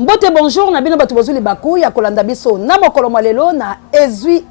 Mbote bonjour na bino batu bozuli baku ya kolanda biso na mokolo malelo na ezui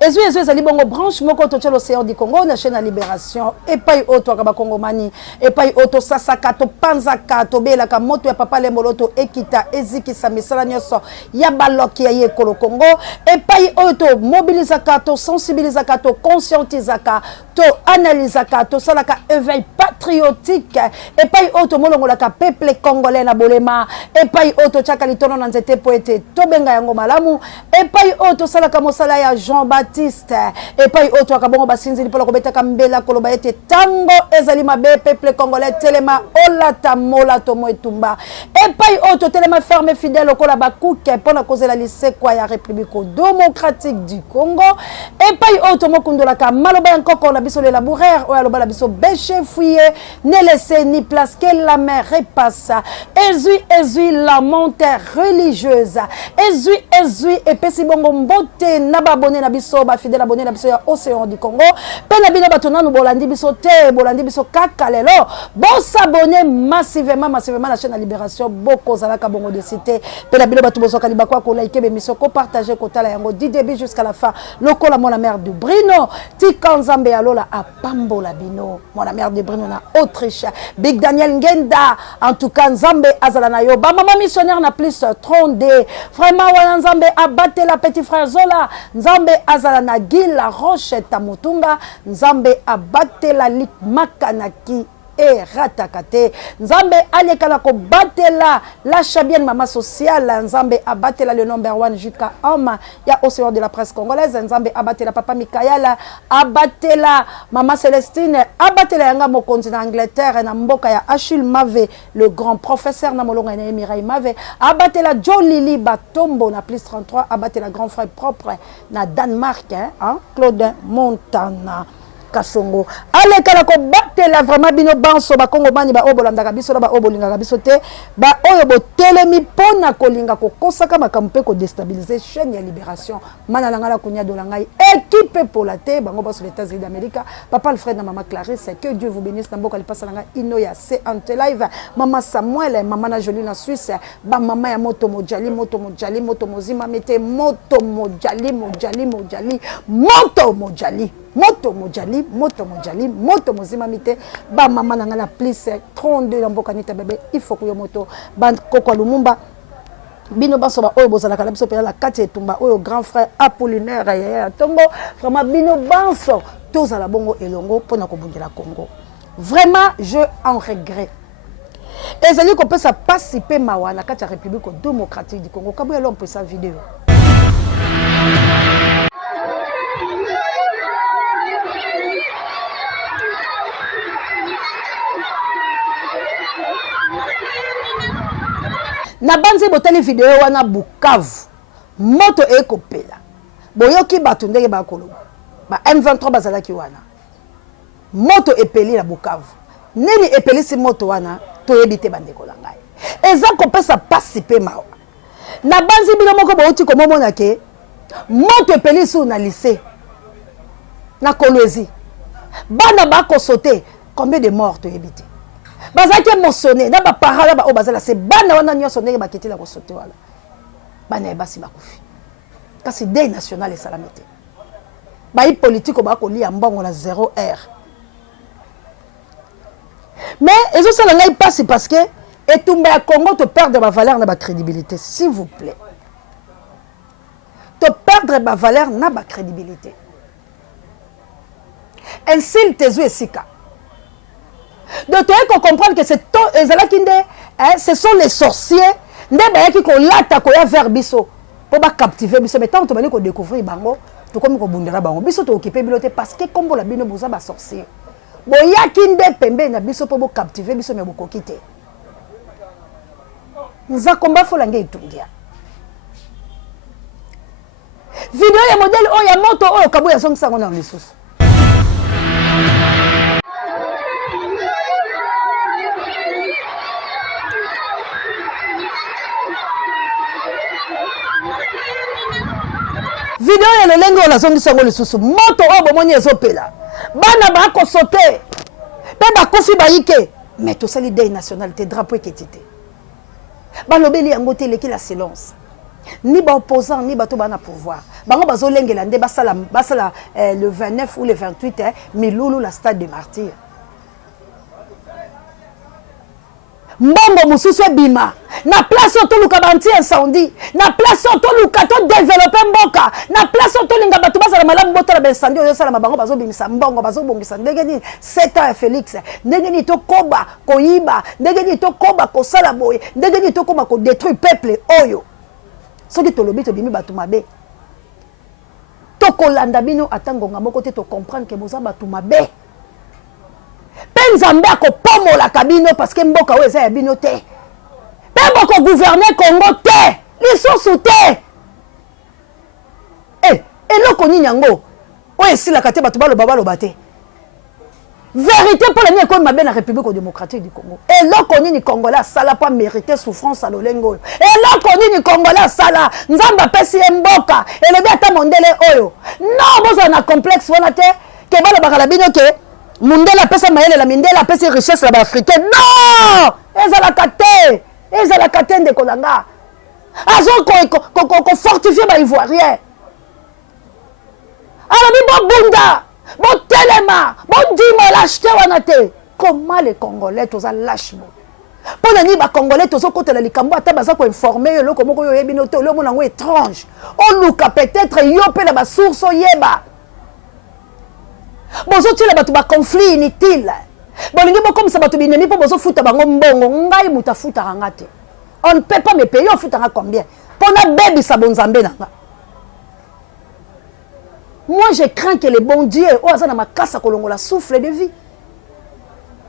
ezali bongo branche moko to tshelo l'océan du Congo na chaîne à Libération et pai oto ka ba Kongomani et pai oto sasaka to panzaka to belaka moto ya papa le moloto ekita ezikisa misala nyoso ya baloki ya yekolo Congo et pai oto mobilisaka to sensibilisaka to conscientisaka to analysaka to salaka éveil patriotique et pai oto molongolaka peuple congolais na bolema et pai oto chaka litono na nzete poete to benga yango malamu et pai oto salaka mosala ya Jean-Baptiste et pai oto akabongo basinzi lipola kobeta kambela koloba ete tango ezali mabe peuple congolais telema olata mola to moetumba et pai oto telema ferme fidèle kola bakuke pona kozela lisekwa ya République démocratique du Congo et pai oto mokundola ka maloba nkoko na biso le laboureur o aloba la biso beche fouillé ne laisser ni place que la mer repasse ezui la montagne religieuse ezui et pesi bongo mbote na babone na biso ba fidèle abonné na biso ya Océan du Congo pe na bino batona no bolandi biso te bolandi biso kaka lelo bon s'abonner massivement la chaîne à Libération boko zalaka bongo de cité pe na bino batu bosoka libakwa ko like be miso ko partager ko tala yango du début jusqu'à la fin lokola mon la mère du Brino tikanzambe alola apambola bino mon la mère du Brino na Autriche Big Daniel Ngenda en tout cas Nzambe azalana yo ba maman missionnaire na plus 32 vraiment wana Nzambe abattre la petit frère Zola Nzambe azalana Gila Roche Tamutunga Nzambe abattre la lik makanaki et ratakate Nzambe alekala ko batela la chabienne mama sociale Nzambe abatela le number 1 jusqu'à homme ya Océan de la presse congolaise Nzambe abatela papa Mikaela abatela mama Célestine abatela yanga mokonzi na Angleterre na mboka ya Achille Mave le grand professeur na molonga na Mirai Mave abatela John Lili Batombo na plus 33 abatela grand frère propre na Danemark Claude Montana Kasongo alekala ko batela vraiment bino banso ba Kongo bani ba obolandaka biso ba obolingaka biso te ba oyo botelemi pona kolinga ko kosaka makampe ko déstabiliser chaîne ya Libération manalanga la kunya dolangai équipe pour la te bango baso les États-Unis d'Amérique papa Alfred na maman Clarisse que Dieu vous bénisse na mboka lipasa langa ino ya c'est ante live maman Samuel maman na Jolie na Suisse ba maman ya moto mojali moto mozima mete moto mojali moto mozima mite ba mama na ngala plus 32 mboka nita bébé il faut que yo moto ban koko lumumba bino baso ba oyo bozala kala biso pela la kati etumba oyo grand frère Apollinaire ya Tombo vraiment bino banso tozala bongo elongo pona ko bundela Congo vraiment je en regrette ezali ko pesa participer mawa na kati ya République démocratique du Congo kabo ya lompe sa vidéo na banze botali vidéo wana Bukavu moto ekopela boyoki batu ndenge bakolo ba M23 bazalaki wana moto epeli na Bukavu nini epeli si moto wana toyebi te bandeko la ngai eza kopesa participer mawa na banze bino moko bouti komomona ke moto epeli su na lycée na Kolwezi bana bako sauter combien de morts toyebi te bazaki émotionné na ba parents ba obazala c'est bana wana nyoso ndenge baketela ko sauter wala bana ebasi bakufi kasi deuil national et salamité ba yi politique ba ko lia mbongo na 0 heure mais ezo sala ngai passe parce que etumba ya Congo te perdre ma valeur na ba crédibilité s'il vous plaît te perdre ma valeur na ba crédibilité ainsi te esika. Donc tu as comprendre que ce sont les sorciers qui ko lata ko ya vers biso pour ba captiver biso mais tant to bali ko découvrir bango to comme ko bundela bango biso to occuper bilote parce que kombo la bino boza ba sorcier boya kinde pembe na biso pour bo captiver biso mais boko kité nza komba fo lange itungia vidéo ya modèle o ya moto o kabo ya songisa ngona lisusu vidéo ya lolenge ola zongisa ngo lisusu moto oyo bomoni ezopela bana bako sauter pe bakufi bayike mais tosali deuil national te drapeau eketite balobeli yango te leki la silence. Ni ba opposant ni bato bana pouvoir. Bango bazolengela nde basala le 29 ou le 28 Milulu la stade des martyrs. Mbongo mususu bima na place oto luka banti incendie na place oto luka to développer mboka na place oto linga bato bazala malamu boto la incendie oyo sala mabango bazobimisa mbongo bazobongisa ndenge ni 7 ans Félix ndenge ni to koba koyiba ndenge ni to koba ko sala boye ndenge ni to koba ko détruire peuple oyo soki to lobi to bimi bato mabe to kolanda bino atangonga moko te to comprendre que boza bato mabe. Penzambe akopomola kabino parce que mboka oyo eza ya bino te. Pe boko gouverner Congo te. Lisusu te. Eloko nini yango oyo esilaka te bato baloba te. Vérité pour les miens comme ma belle République démocratique du Congo. Eloko nini Congolais sala pas mériter souffrance à l'olengo. Eloko nini Congolais sala nzamba pesi mboka elebi ata mondele oyo. Non boza na complexe wana te ke baloba la bino ke Mundela pesa maele la mindela pesa richesse la africaine. Non! Ezala kate de kolanga. Azo ko fortifier ba ivoirien. Alors bi bunda, bon telema, bon dima l'acheter wanate. Comment les Congolais toza lâche mo. Pona ni ba Congolais tozo kotela likambo ata baza ko informer yo loko moko yo yebino to lo mona ngo étrange. On luka peut-être yo pe la ba source yeba. Bozo tila batu ba conflit inutile. Bolingi bo comme ça batu binemi po bozo futa bango mbongo ngai muta futa ngate. On ne peut pas me payer, on futa combien? Pona baby sa bonzambe nanga. Moi je crains que les bons dieux oza ma kasa kolongola souffle de vie.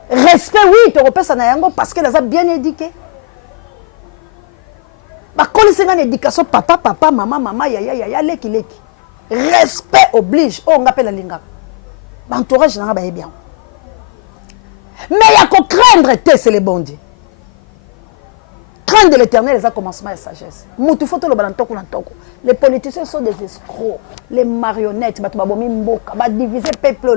Respect oui, to repesa na yango parce que les a bien éduqué. Ba kolisi ngane éducation papa maman yaya leki. Respect oblige. Oh on appelle la linga. Entourage n'a pas bien. Mais il y a qu'à craindre, c'est les bons dieux. Craindre l'éternel, c'est un commencement de sagesse. Les politiciens sont des escrocs, les marionnettes, ils diviser le peuple,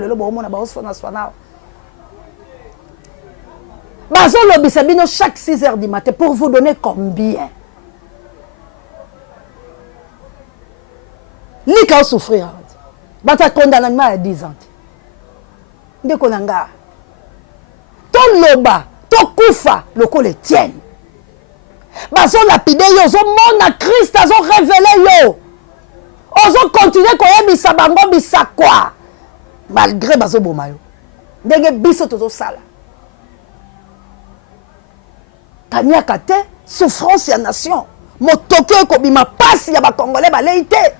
ils chaque 6 heures du matin pour vous donner combien? Ils vont souffrir. Ils vont condamner à 10 ans. Ndeko nanga to loba to kufa loko le tienne bazo lapide yo zo mona Christ azo révéler yo ozo continuer ko yebisa bango bisa quoi malgré bazo boma yo ndenge biso tozo sala kanyaka te souffrance ya nation motoke ko bima pasi ya ba Congolais ba leité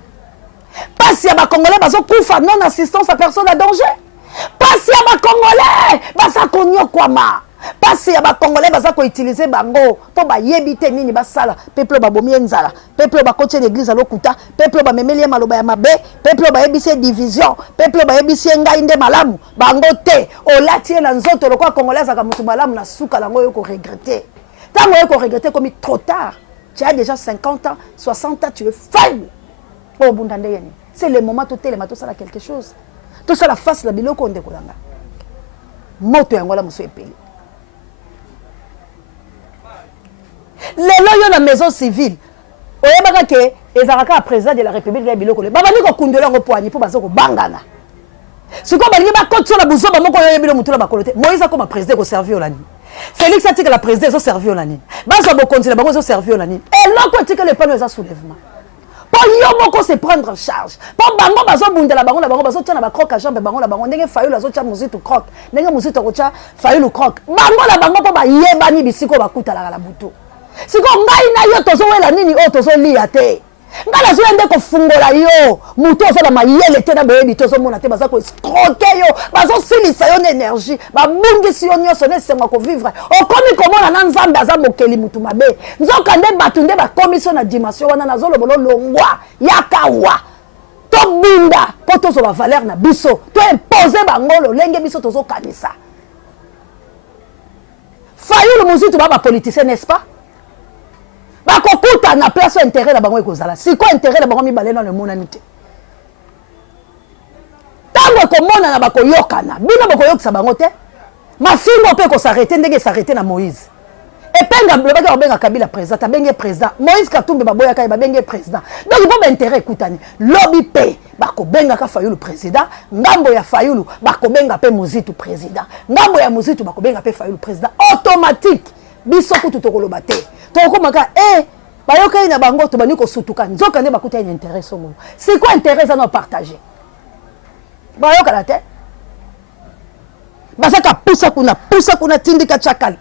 pasi ya ba Congolais bazo kufa non assistance à personne à danger. Passi à ma Congolais, basa konyo kwama. Passi à ma Congolais, basa ko utiliser bango pour ba yebite nini basala. Peuple ba bomi nzala, peuple ba kote l'église à lokuta, peuple ba memeli maloba ya mabe, peuple ba yebise division, peuple ba yebise ngai nde malamu, bango te. O latie na nzoto lokwa Congolais aka mutu malamu na suka lango yo ko regretter. Tango yo ko regretter comme trop tard. Tu as déjà 50 ans, 60 ans, tu es faible. Oh bundande yeni. C'est le moment tout télé mato sala quelque chose. Tout ça la face la biloko onde kolanga. Moto yango la muso epeli. Lelo yo na maison civile. Oyebaka ke ezaraka président de la République ya biloko le. Baba niko kundola ngo poani po bazoko bangana. Siko balingi ba kotso na buzo ba moko yo yebilo mutula bakolote. Moïse comme président ko servir olani. Félix a dit que la présidence so servir olani. Bazo bo continuer bango so servir olani. Et là quoi dit que le peuple za soulèvement. Pour yomoko se prendre en charge. Pour bango bazo bundela bango la bango bazo tia na ba croque à jambe bango la bango ndenge fayu la zo tia muzitu croque. Ndenge muzitu ko tia fayu lu croque. Bango la bango po ba yebani bisiko bakuta la butu. Siko ngai na yo tozo wela nini o tozo lia te. Ngala zo ende ko fungola yo. Mutu ozo la mayele te na bebi tozo mona te baza ko escroquer yo. Bazo silisa yo énergie. Ba bungi si yo nyoso ne senga ko vivre. O komi komona na nzambe aza mokeli mutu mabe. Nzoka nde batunde ba commission na dimension wana na zolo bolo longwa yakawa. To binda po tozo ba valeur na biso. To imposer bangolo lenge biso tozo kanisa. Fayu le muzitu ba politicien n'est-ce pas? Bakokuta na place intérêt la bango ekozala. Si quoi intérêt la bango mi balé dans le monde anité. Tango ko mona na bako yokana. Bino bako yokisa bango te. Ma fille mo pe ko s'arrêter ndenge s'arrêter na Moïse. Et penga blobaka obenga Kabila président, tabenge président. Moïse Katumbi baboya kai babenge président. Donc il faut intérêt écoutani. Lobby pay bako benga ka Fayulu président, ngambo ya Fayulu bako benga pe Muzitu président. Ngambo ya Muzitu bako benga pe Fayulu président. Automatique. Biso kutu tokoloba te. Toko maka bayoka ina bango to baniko sutuka. Nzoka ne bakuta ina intérêt somo. C'est quoi intérêt ça non partager? Bayoka la te. Basaka poussa kuna tindika chakal,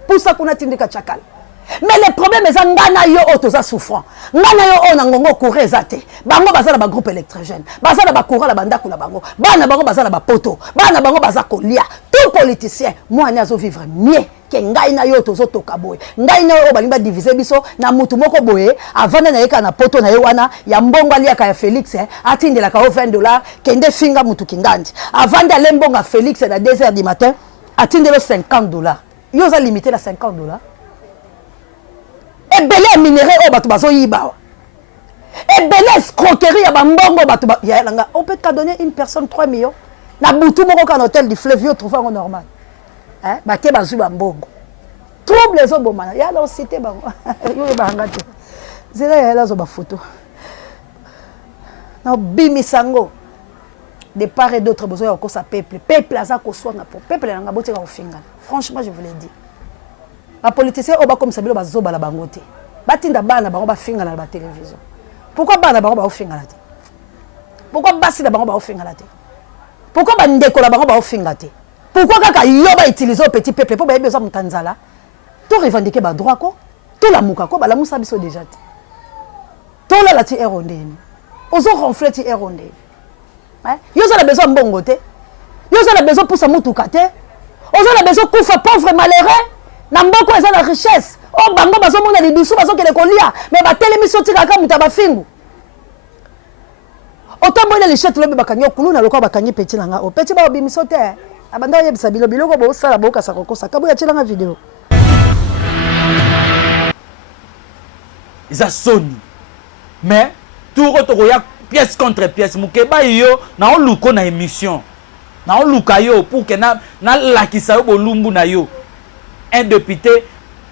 mais le problème est ngana yo otoza souffrant, ngana yo ona ngongo courir zate, bango bazala ba groupe électrogène, bazala ba courant la banda kula bango, bana bango bazala ba poto, bana bango bazako lia, tout politicien moi nazo vivre mieux que ngai na yo tozo toka boy, ngai na yo balimba diviser biso na mutu moko boye, avanda na yeka na poto na ye wana ya mbongo alia ka ya Félix atindela ka $20 kende finga mutu kingandi, avanda lembonga Félix na 2h du matin atindela $50. Yo za limité la $50. Et belé minéré au bateau baso yiba. Et belé escroquerie à bambongo bateau yalanga. On peut donner une personne 3 millions. Na boutou moko kan hôtel du fleuve yo trouver en normal. Hein? Baté bazu bambongo. Trouble les autres mana. Ya la cité bango. Yo ba ngate. Zela ya la zo ba photo. Na bimi sango. De part et d'autre besoin encore sa peuple. Peuple aza ko soina pour peuple nga boté ka ofinga. Franchement je vous l'ai dit. Les politiciens oba comme ça bilo bazoba la bangote. Batinda bana bango ba finga na ba télévision. Pourquoi bana bango ba ofinga la te? Pourquoi basi da bango ba ofinga la te? Pourquoi ba ndeko la bango ba ofinga te? Pourquoi kaka yo ba utiliser au petit peuple pour ba besoin mutanzala? To revendiquer ba droit ko, to la muka ko ba la musa biso déjà te. To la ti erondeni. Ozo ronfler ti erondeni. Hein? Yo za la besoin mbongo te. Yo za la besoin pour sa mutuka te. Ozo la besoin kufa pauvre malheureux. Namboko eza la richesse. Oh bango bazo mona libisu bazo kele kolia, mais ba telemiso tika ka muta ba fingu. Otambo ile lichette lobe bakanyo kuluna lokwa bakanyi petit nanga. O petit ba obimiso te. Abanda yebisa bilo biloko bo sala boka sakokosa. Kabo ya chilanga vidéo. Isa soni. Mais tout retour ya pièce contre pièce mukeba yo na on luko na émission. Na on luka yo pour que na lakisa yo bolumbu na yo. Un député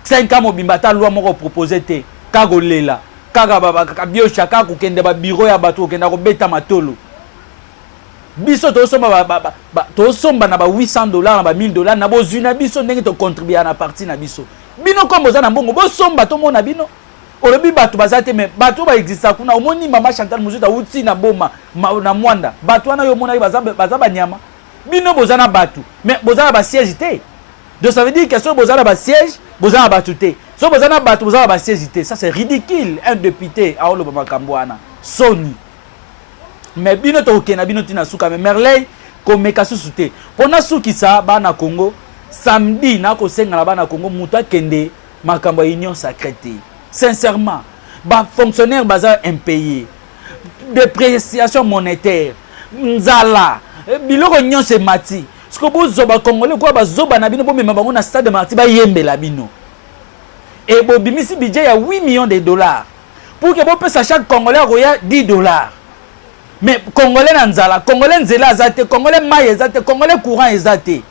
5 ans mobimbata loi moko proposé te kagolela kaga baba kabio chaka ko kende ba bureau ya bato kenda ko beta matolo biso to somba to somba na ba $800 na ba $1000 na bozuna biso ndenge to contribuer na parti na biso bino kombo za na mbongo bo somba to mona bino olobi bato bazate mais bato ba exista kuna omoni mama Chantal Muzuta uti na boma na mwanda bato wana yo mona bazaba nyama bino bozana bato mais bozana ba siège te. Donc ça veut dire que si vous avez un siège, vous avez un batouté. Si vous avez un batouté, vous avez un siège. Ça c'est ridicule. Un député à Olobo Kambouana. Sony. Mais bino to okena bino tina suka mais merlei comme kasu souté. Pona suki sa ba na Congo samedi na ko senga na ba na Congo muta kende makambo union sacrée. Sincèrement, ba fonctionnaire baza impayé. Dépréciation monétaire. Nzala. Biloko union se mati. Ce que vous zoba congolais quoi ba zoba na bino bomema bango na stade de Martyr ba yembela bino. Et bo bimisi budget ya $8 millions. Pour que bo pesa chaque congolais roya $10. Mais congolais na nzala, congolais nzela azate, congolais maye azate, congolais courant ezate.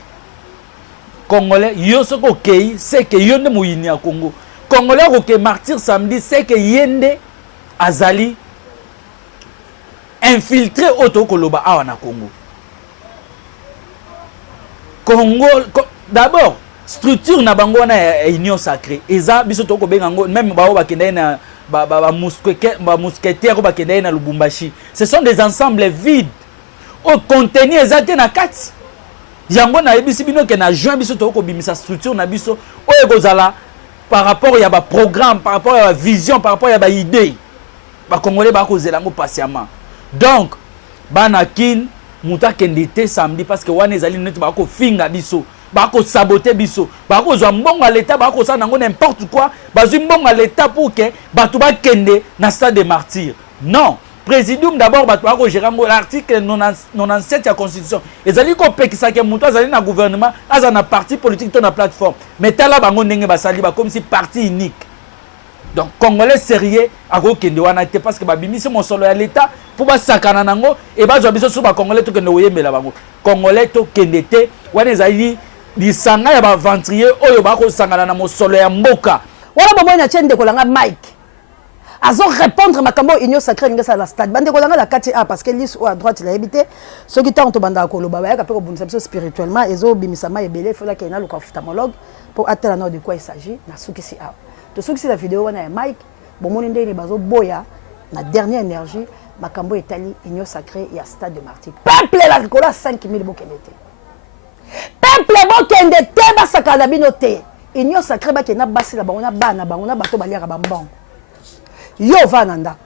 Congolais yo soko kei c'est que yonde moyini ya Congo. Congolais roke Martyr samedi c'est que yende azali infiltré auto koloba awa na Congo. Congo d'abord structure na bango na union sacrée eza biso to ko bengango même ba bakenda na ba mousquetaire ko bakenda na Lubumbashi. Ce sont des ensembles vides au contenu ezate na kati yango na ebisi bino ke na juin biso to ko bimisa structure na biso o ekozala par rapport ya ba programme, par rapport à la vision, par rapport à ba idée ba congolais ba ko zelango patiemment. Donc banakin muta kendete samedi parce que wana ezali net ba ko finga biso ba ko saboter biso ba ko zo mbongo à l'état ba ko sa nango n'importe quoi ba zo mbongo à l'état pour que batu ba kende na stade de Martyr. Non, présidium d'abord batu ba ko gérer l'article 97 de la constitution ezali ko pekisa ke muta ezali na gouvernement aza na parti politique to na plateforme mais tala bango ndenge ba sali ba comme si parti unique. Donc congolais sérieux a kende wana te parce que ba bimisi mon solo ya l'état pour ba sakana nango et ba zo biso so ba congolais to kende oyembela bango congolais to kende te wana ezali lisanga ya ba ventrier oyo ba ko sangana na mo solo ya mboka Voilà bon na chaîne de kolanga Mike. Azo répondre makambo union sacrée ngesa la stade. Bande kolanga la kati a parce que liste ou à droite il a habité. Ceux qui tentent banda koloba ba ka pe ko bunisa spirituellement ezo bimisama ebele faut la kena le ophtalmologue pour atteindre de quoi il s'agit na sukisi a. To sukisi la vidéo wana ya Mike bon mon ndeni bazo boya na dernière énergie makambo etali union sacrée ya stade de Martyr. Peuple la kola 5000 bokendete. Peuple bokendete ba sakana binote. Union sacrée ba kena basi la bana bana bangona bato baliaka bambon. Yo vananda.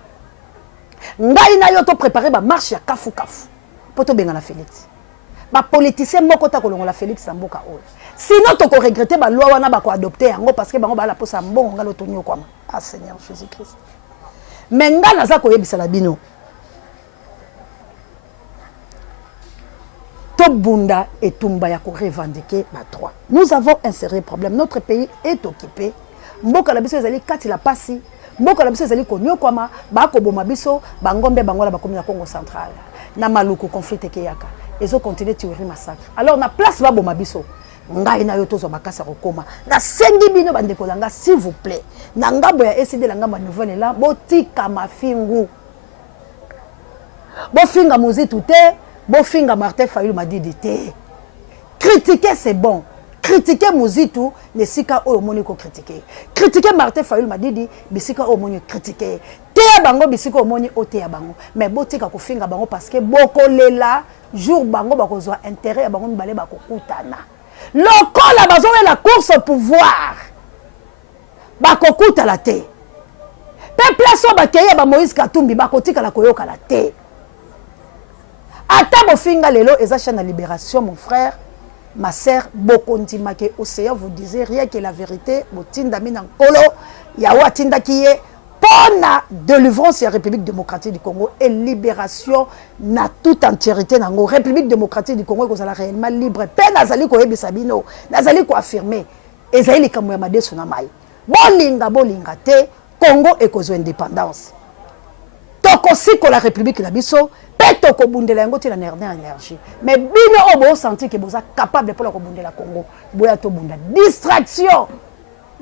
Ngai na yo to préparer ba marche ya kafu kafu. Poto benga na Félix. Ba politicien moko ta kolongola Félix Samboka oyo. Sinon to ko regretter ba loi wana ba ko adopter yango parce que bango ba la posa mbongo ngalo tonyo kwama. Ah Seigneur Jésus-Christ. Mais nga naza ko yebisa la bino. To bunda et tumba ya ko revendiquer ba droit. Nous avons un sérieux problème. Notre pays est occupé. Mboka la biso ezali kati la pasi. Mboka la biso ezali konyo kwama ba ko boma biso bangombe bangola ba komi na Congo central. Na maluku conflit ke yaka. Ezo continuer tuerie massacre. Alors na place ba boma biso. Ngai na yo tozo makasa kokoma. Na sengi bino bandeko langa s'il vous plaît. Na ngambo ya SID la ngamba nouvelle là botika mafingu. Bofinga muzitu te, bofinga Martin Fayulu Madidi te. Critiquer c'est bon. Critiquer Muzitu, nesika oyo moni ko critiquer. Critiquer Martin Fayulu Madidi, bisika oyo moni critiquer. Teya bango bisika oyo moni oteya bango. Mais botika ko finga bango parce que boko lela jour bango bako zwa intérêt ya bango mibale bako kutana. Lokola bazo la course au pouvoir. Bako kutala te. Peuple so bakeye ba Moïse Katumbi bako tika la koyoka la te. Ata bo finga lelo eza chaîne de libération mon frère. Ma sœur, Bokondi Make Océan, vous disiez rien que la vérité. Botinda Minan Kolo, Yawa Tinda Kiye, Pona délivrance la République démocratique du Congo et libération na toute entièreté dans la République démocratique du Congo, que ça réellement libre. Pe Nazali ko yebi sabino, Nazali ko affirmer. Ezali kamwe made sonamai. Bolinga te, Congo et kozo indépendance. Toko siko la République la biso. Peto ko bundela yango ti la énergie. Mais bino obo senti que boza capable pour la ko bundela Congo. Boya to bunda distraction.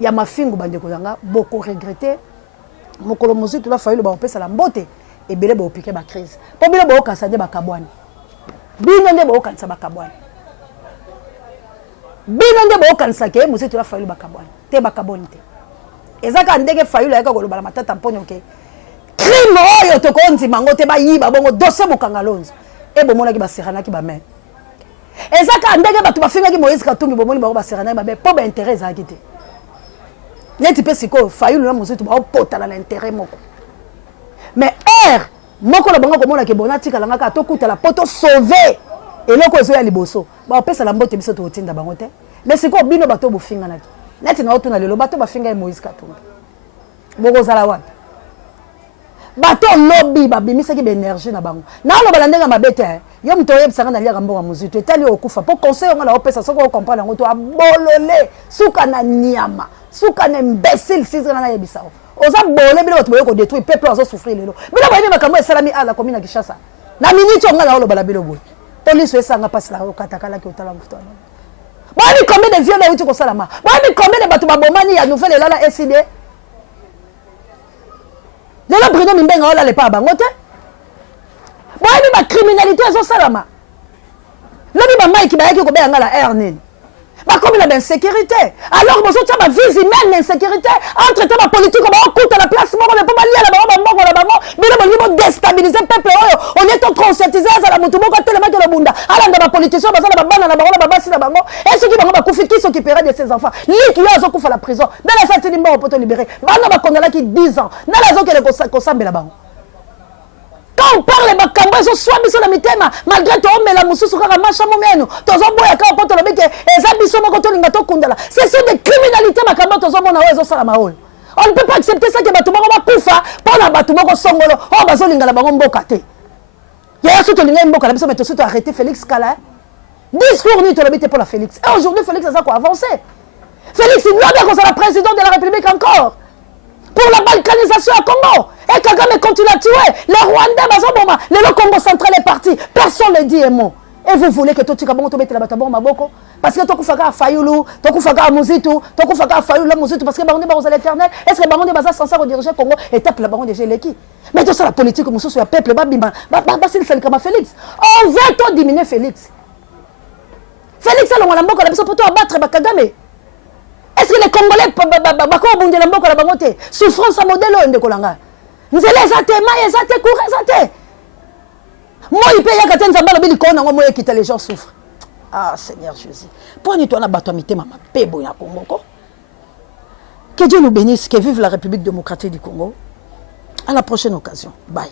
Ya mafingu bande ko yanga beaucoup regretter. Mokolo Muzitu la Fayulu ba opesa la mbote et belé ba opiquer ba crise. Po bino ba okasa de ba kabwani. Bino nde ba okansa ba kabwani. Bino nde ba okansa ke Muzitu la Fayulu ba kabwani. Te ba kaboni te. Ezaka ndenge Fayulu yaka ko loba la matata mponyo ke. Crime oyo to konti mango te ba yiba bongo dossier bokangalonzo e bomona ki ba serana ki ba men ezaka ndenge batu ba finga ki Moïse Katumbi bomoni ba serana ba be po ba intérêt za kite neti pe siko Fayulu na Muzitu ba opota na intérêt moko mais moko la bongo komona ke bonati kala ngaka to kuta la poto sauver eloko ezo ya liboso ba opesa la mbote biso to otinda bango te mais siko bino bato bo finga na neti na otuna lelo bato ba finga Moïse Katumbi boko zala wapi bato lobby babimisa ki énergie na bango na lo balandenga mabete yo mto yebisanga na liaka mbonga Muzitu etali okufa po conseil nga la opesa soko comprendre ngo to abolole suka na nyama suka na imbécile sizana na yebisao oza bolé bilo bato boyeko détruire peuple ozo souffrir lelo bilo boyebi makambo esalami ala commune Kinshasa na minute nga la lo bala bilo boy police esanga passe la okatakala ki otala mfuto boyebi combien de viols uti ko salama boyebi combien de bato babomani ya nouvelle elala SID. Lelo Bruno Mimbenga ola le pa bango te. Boyebi ba criminalité ezo salama. Lobi ba Mike ba yaki ko be ngala ernene. Ba comme la insécurité. Alors bozo tia ba vise humaine insécurité entre temps ba politique ba okuta la place moko le po ba lia la bango la bango. Bilo bo libo déstabiliser peuple oyo. On est trop conscientisé za la mutu moko tellement que le bunda. Ala nda ba politicien ba za ba bana na bango ba basi na bango. Et ceux qui bango ba kufi qui s'occupera de ses enfants. Li qui yo zo kufa la prison. Dans la santé nimba poto libérer. Bana ba kondala ki 10 ans. Na la zo ke ko sambela bango. Quand on parle de Bakambo, ils sont soit mis sur la mitema, malgré tout, on met la moussou sur la macha momeno. Tozo boya quand on porte le bec, et zabiso mokoto lingato kundala. Ce sont des criminalités Bakambo, tozo mona oezo salamaol. On ne peut pas accepter ça que Batumoko va poufa, pour la Batumoko songolo, oh bazo lingala bango mbokate. Y'a surtout lingala mbokate, mais surtout surtout arrêter Félix Kala. Discours ni to l'habité pour la Félix. Et aujourd'hui, Félix a quoi avancé. Félix, il doit bien qu'on soit le président de la République encore. Pour la balkanisation à Congo. Et Kagame continue à tuer. Les Rwandais, les Congo central est parti. Personne ne dit un mot. Et vous voulez que tout le monde mette la batabon maboko? Parce que tu fais Fayoulou, tu fais Mouzitou, tu fais Fayoulou, la Mouzitou, parce que Baron de Baron l'éternel, est-ce que Baron de Baza censé rediriger le Congo et tape la Baron de Géléki? Mais tout ça, la politique, comme ça, sur le peuple, c'est le Salikama Félix. On veut tout diminuer Félix. Félix, alors on a beaucoup, on a pour toi abattre Bakagame. Est-ce que les Congolais, Bako Bunde la Mboko, la Bamote, souffrance à modèle, on de Kolanga? Nous allons les athées, maïs, athées, courez, athées. Moi, il paye à Katen Zambala, mais il quitte les gens souffrent. Ah, Seigneur Jésus. Pour nous, on a battu maman, Pébo, na Congo. Que Dieu nous bénisse, que vive la République démocratique du Congo. À la prochaine occasion. Bye.